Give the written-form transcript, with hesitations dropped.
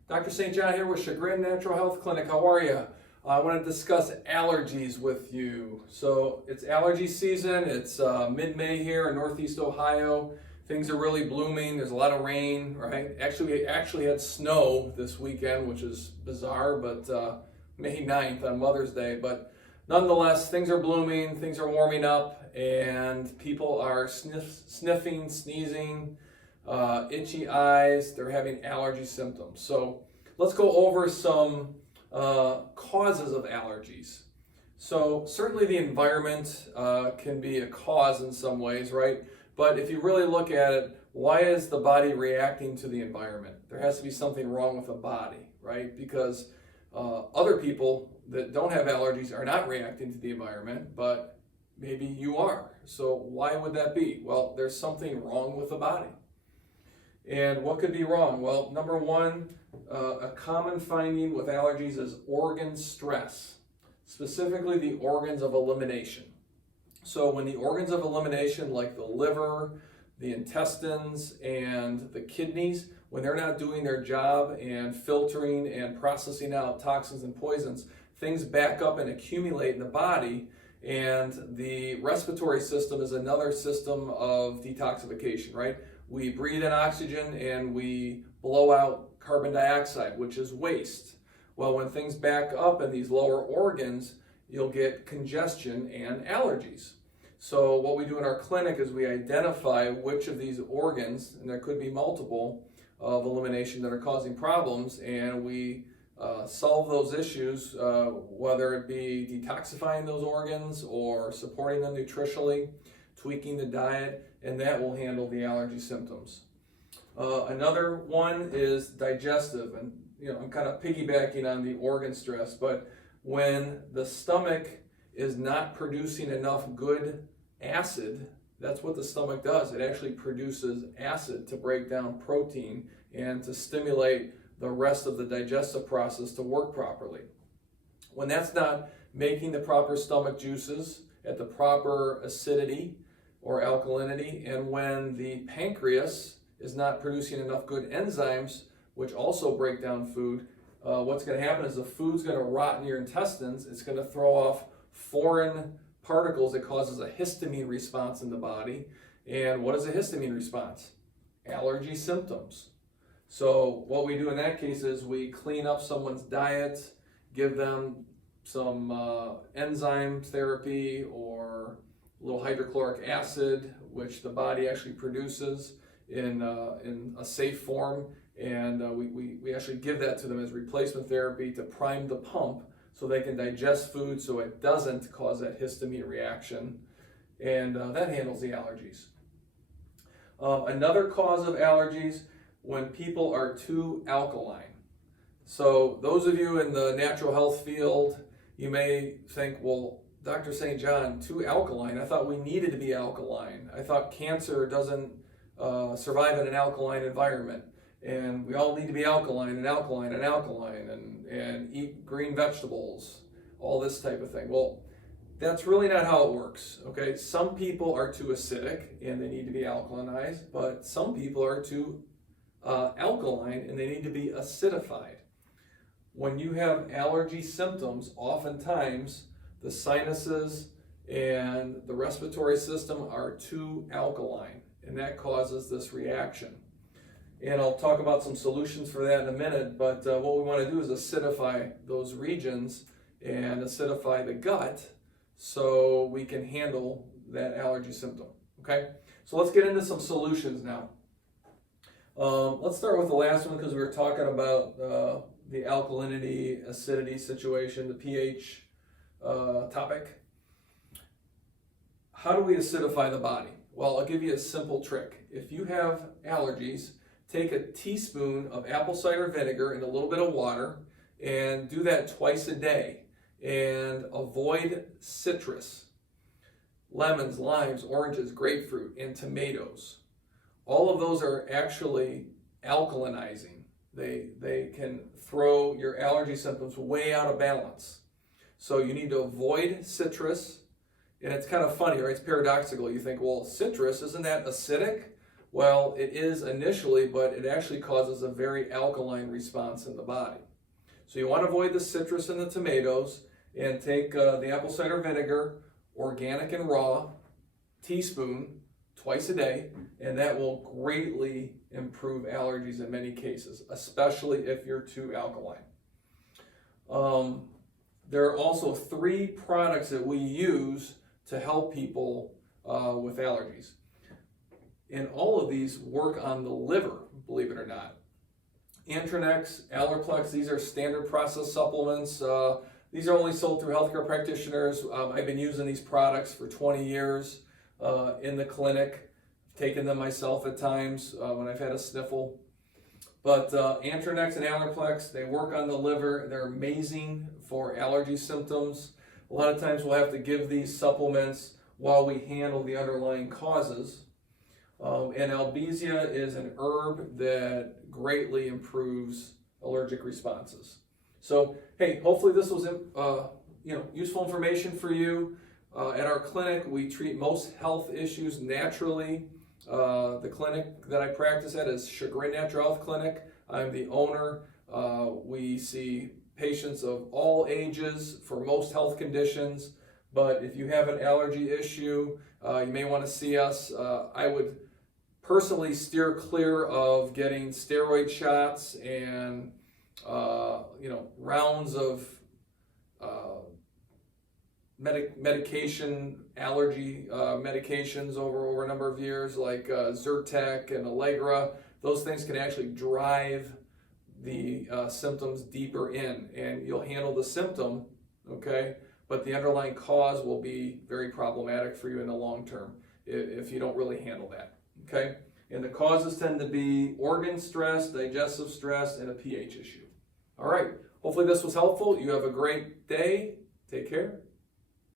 Dr. St. John here with Chagrin Natural Health Clinic. How are you? I want to discuss allergies with you. So it's allergy season. It's mid-May here in Northeast Ohio. Things are really blooming. There's a lot of rain, right? Actually, we actually had snow this weekend, which is bizarre, but May 9th on Mother's Day. But nonetheless, things are blooming, things are warming up, and people are sniffing, sneezing, itchy eyes. They're having allergy symptoms. So let's go over some causes of allergies. So certainly the environment can be a cause in some ways, right? But if you really look at it, why is the body reacting to the environment? There has to be something wrong with the body, right? Because other people that don't have allergies are not reacting to the environment, but maybe you are. So why would that be? Well, there's something wrong with the body. And what could be wrong? Well, number one, a common finding with allergies is organ stress, specifically the organs of elimination. So when the organs of elimination, like the liver, the intestines, and the kidneys, when they're not doing their job and filtering and processing out toxins and poisons, things back up and accumulate in the body. And the respiratory system is another system of detoxification, right? We breathe in oxygen and we blow out carbon dioxide, which is waste. Well, when things back up in these lower organs, you'll get congestion and allergies. So what we do in our clinic is we identify which of these organs, and there could be multiple, of elimination that are causing problems, and we solve those issues, whether it be detoxifying those organs or supporting them nutritionally, tweaking the diet, and that will handle the allergy symptoms. Another one is digestive, and I'm kind of piggybacking on the organ stress, but when the stomach is not producing enough good acid, that's what the stomach does. It actually produces acid to break down protein and to stimulate the rest of the digestive process to work properly. When that's not making the proper stomach juices at the proper acidity or alkalinity, and when the pancreas is not producing enough good enzymes, which also break down food, what's going to happen is the food's going to rot in your intestines. It's going to throw off foreign particles that causes a histamine response in the body. And what is a histamine response? Allergy symptoms. So what we do in that case is we clean up someone's diet, give them some enzyme therapy or a little hydrochloric acid, which the body actually produces in a safe form, and we actually give that to them as replacement therapy to prime the pump so they can digest food so it doesn't cause that histamine reaction, and that handles the allergies. Another cause of allergies, when people are too alkaline. So those of you in the natural health field, you may think, well, Dr. St. John, too alkaline? I thought we needed to be alkaline. I thought cancer doesn't survive in an alkaline environment. And we all need to be alkaline and alkaline and alkaline and eat green vegetables, all this type of thing. Well, that's really not how it works, okay? Some people are too acidic and they need to be alkalinized, but some people are too alkaline and they need to be acidified. When you have allergy symptoms, oftentimes the sinuses and the respiratory system are too alkaline, and that causes this reaction. And I'll talk about some solutions for that in a minute, but what we want to do is acidify those regions and acidify the gut so we can handle that allergy symptom, okay? So let's get into some solutions now. Let's start with the last one because we were talking about the alkalinity, acidity situation, the pH topic. How do we acidify the body? Well, I'll give you a simple trick. If you have allergies, take a teaspoon of apple cider vinegar and a little bit of water and do that twice a day, and avoid citrus, lemons, limes, oranges, grapefruit, and tomatoes. All of those are actually alkalinizing. They can throw your allergy symptoms way out of balance. So you need to avoid citrus. And it's kind of funny, right? It's paradoxical. You think, well, citrus, isn't that acidic? Well, it is initially, but it actually causes a very alkaline response in the body. So you want to avoid the citrus in the tomatoes and take the apple cider vinegar, organic and raw, teaspoon, twice a day, and that will greatly improve allergies in many cases, especially if you're too alkaline. There are also 3 products that we use to help people with allergies. And all of these work on the liver, believe it or not. Antranex, Allerplex, these are standard process supplements. These are only sold through healthcare practitioners. I've been using these products for 20 years in the clinic. I've taken them myself at times when I've had a sniffle. But Antranex and Allerplex, they work on the liver. They're amazing for allergy symptoms. A lot of times we'll have to give these supplements while we handle the underlying causes. And Albizia is an herb that greatly improves allergic responses. So, hey, hopefully this was useful information for you. At our clinic, we treat most health issues naturally. The clinic that I practice at is Chagrin Natural Health Clinic. I'm the owner. We see patients of all ages for most health conditions. But if you have an allergy issue, you may want to see us. I would personally steer clear of getting steroid shots and rounds of medication, allergy medications over a number of years, like Zyrtec and Allegra. Those things can actually drive the symptoms deeper in, and you'll handle the symptom, okay? But the underlying cause will be very problematic for you in the long term if you don't really handle that, okay? And the causes tend to be organ stress, digestive stress, and a pH issue. All right, hopefully this was helpful. You have a great day. Take care.